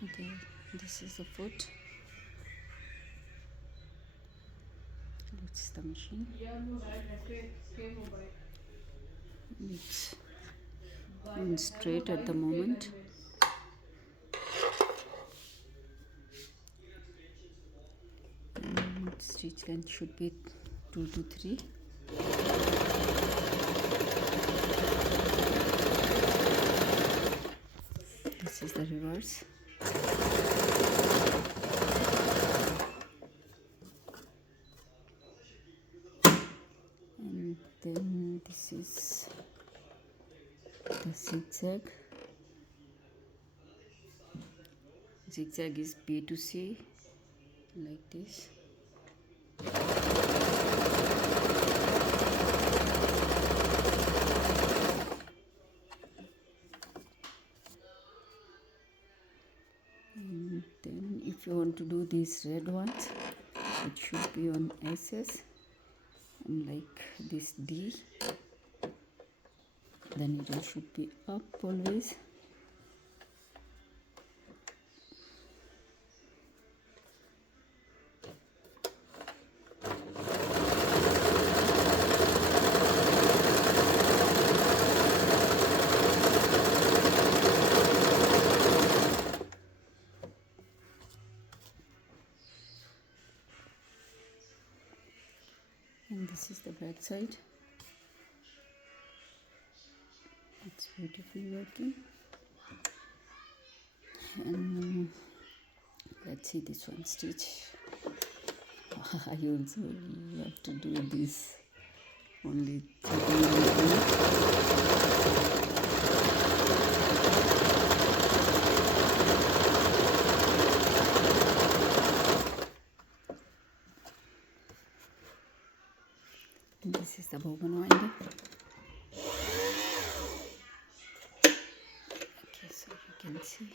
Okay, this is the foot. It's the machine. It's on straight at the moment. And stitch length should be 2 to 3. This is the reverse. And then this is the zigzag. Zigzag is B to C, like this. And then if you want to do these red ones, it should be on SS, and like this D, the needle should be up always. And this is the back side. It's beautifully working. And let's see this one stitch. I also love to do this. Only and this is the bobbin winder. Okay, so you can see.